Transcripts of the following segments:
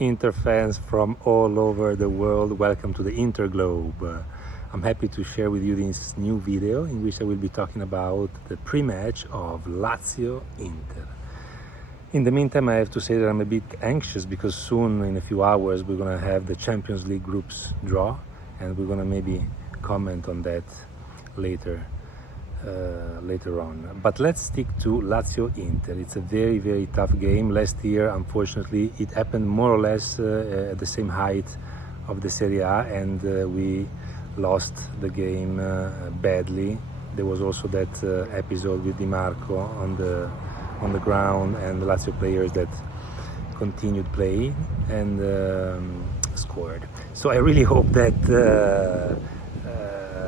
Inter fans from all over the world, welcome to the Inter Globe. I'm happy to share with you this new video in which I will be talking about the pre-match of Lazio-Inter. In the meantime, I have to say that I'm a bit anxious because soon, in a few hours, we're going to have the Champions League groups draw, and we're going to maybe comment on that later on. But let's stick to Lazio-Inter. It's a very, very tough game. Last year, unfortunately, it happened more or less at the same height of the Serie A, and we lost the game badly. There was also that episode with Di Marco on the ground, and the Lazio players that continued playing and scored. So I really hope that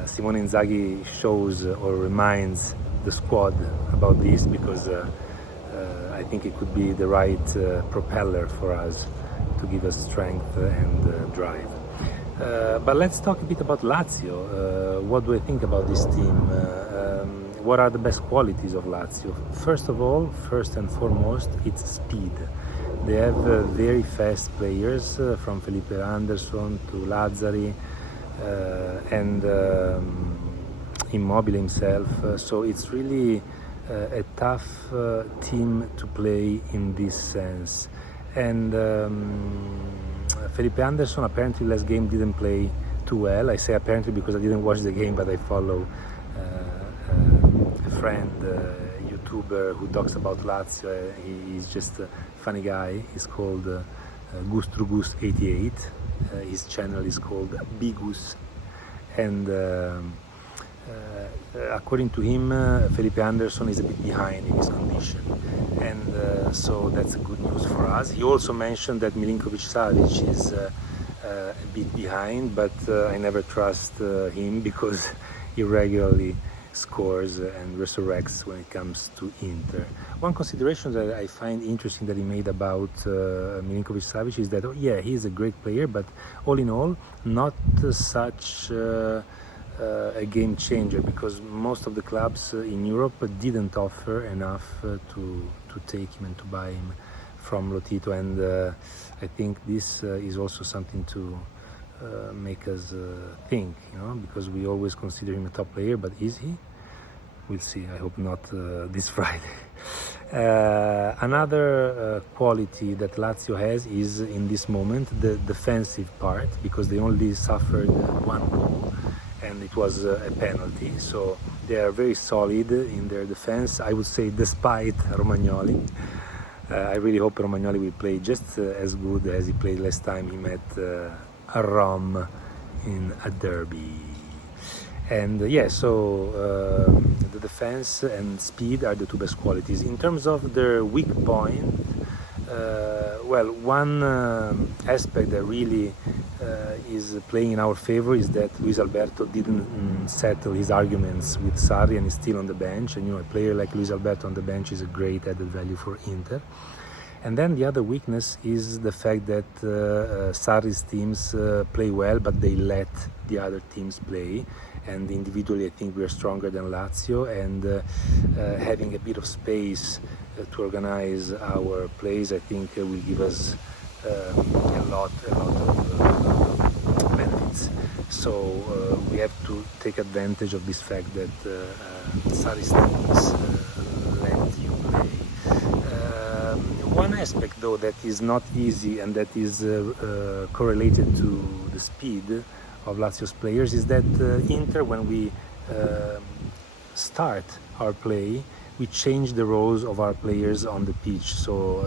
Simone Inzaghi shows or reminds the squad about this, because I think it could be the right propeller for us to give us strength and drive. But let's talk a bit about Lazio. What do I think about this team? What are the best qualities of Lazio? First of all, first and foremost, it's speed. They have very fast players, from Felipe Anderson to Lazzari, and Immobile himself. So it's really a tough team to play in this sense. And Felipe Anderson apparently last game didn't play too well. I say apparently because I didn't watch the game, but I follow a friend, YouTuber who talks about Lazio. He's just a funny guy. He's called Gustrugus88. His channel is called Bigus, and according to him, Felipe Anderson is a bit behind in his condition, and so that's good news for us. He also mentioned that Milinkovic-Savic is a bit behind, but I never trust him because he regularly scores and resurrects when it comes to Inter. One consideration that I find interesting that he made about Milinkovic-Savic is that, yeah, he's a great player, but all in all, not such a game changer, because most of the clubs in Europe didn't offer enough to take him and to buy him from Lotito, and I think this is also something to make us think, because we always consider him a top player, but is he? We'll see. I hope not this Friday. Another quality that Lazio has is, in this moment, the defensive part, because they only suffered one goal, and it was a penalty. So they are very solid in their defense, I would say, despite Romagnoli. I really hope Romagnoli will play just as good as he played last time he met Rome in a derby. And so the defense and speed are the two best qualities. In terms of their weak point, well, one aspect that really is playing in our favor is that Luis Alberto didn't settle his arguments with Sarri and is still on the bench. And a player like Luis Alberto on the bench is a great added value for Inter. And then the other weakness is the fact that Sarri's teams play well, but they let the other teams play. And individually, I think we are stronger than Lazio, and having a bit of space to organize our plays, I think will give us a lot of benefits. So we have to take advantage of this fact that Sarri's teams let you play. One aspect, though, that is not easy and that is correlated to the speed of Lazio's players is that Inter, when we start our play, we change the roles of our players on the pitch. So,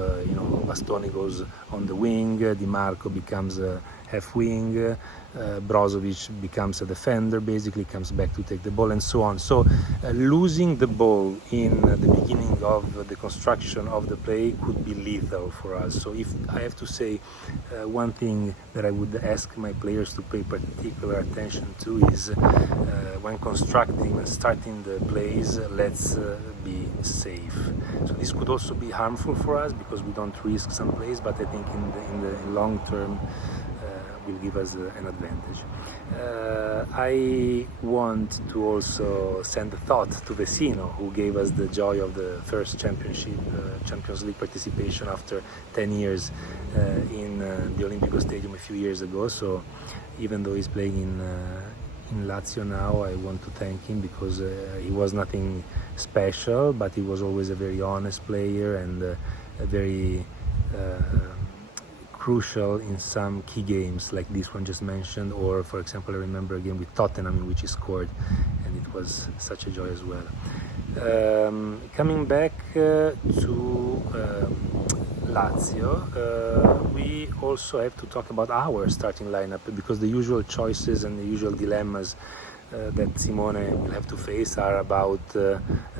Bastoni goes on the wing, Di Marco becomes a half wing, Brozovic becomes a defender, basically comes back to take the ball, and so on. So losing the ball in the beginning of the construction of the play could be lethal for us. So if I have to say one thing that I would ask my players to pay particular attention to is when constructing and starting the plays, let's be safe. So this could also be harmful for us because we don't risk some plays, but I think in the long term will give us an advantage. I want to also send a thought to Vecino, who gave us the joy of the first Champions League participation after 10 years in the Olimpico Stadium a few years ago. So even though he's playing in Lazio now, I want to thank him, because he was nothing special, but he was always a very honest player and a very crucial in some key games like this one just mentioned, or for example I remember a game with Tottenham in which he scored, and it was such a joy as well. Coming back to Lazio, we also have to talk about our starting lineup, because the usual choices and the usual dilemmas that Simone will have to face are about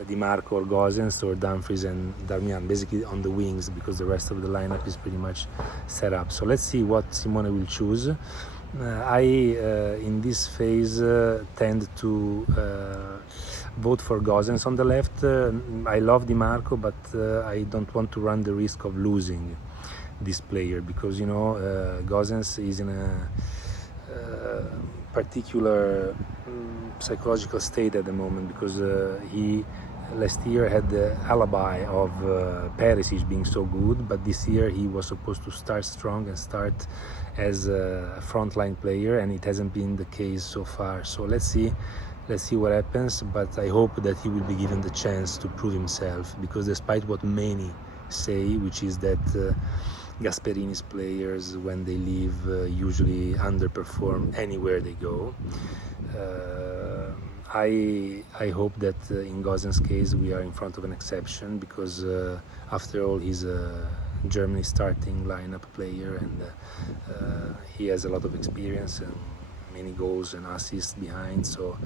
Di Marco or Gosens or Dumfries and Darmian, basically on the wings, because the rest of the lineup is pretty much set up. So let's see what Simone will choose. I, in this phase, tend to vote for Gosens on the left. I love Di Marco, but I don't want to run the risk of losing this player, because, you know, Gosens is in a particular psychological state at the moment, because he last year had the alibi of Perisic being so good, but this year he was supposed to start strong and start as a frontline player, and it hasn't been the case so far. So let's see what happens, but I hope that he will be given the chance to prove himself, because despite what many say, which is that Gasperini's players, when they leave, usually underperform anywhere they go. I hope that in Gosens' case we are in front of an exception, because after all he's a Germany starting lineup player, and he has a lot of experience and many goals and assists behind, so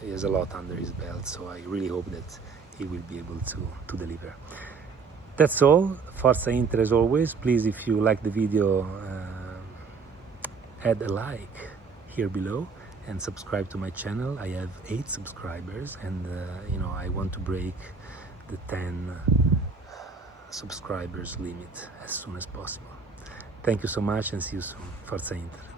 he has a lot under his belt. So I really hope that he will be able to deliver. That's all. Forza Inter as always. Please, if you like the video, add a like here below and subscribe to my channel. I have 8 subscribers, and you know, I want to break the 10 subscribers limit as soon as possible. Thank you so much, and see you soon. Forza Inter.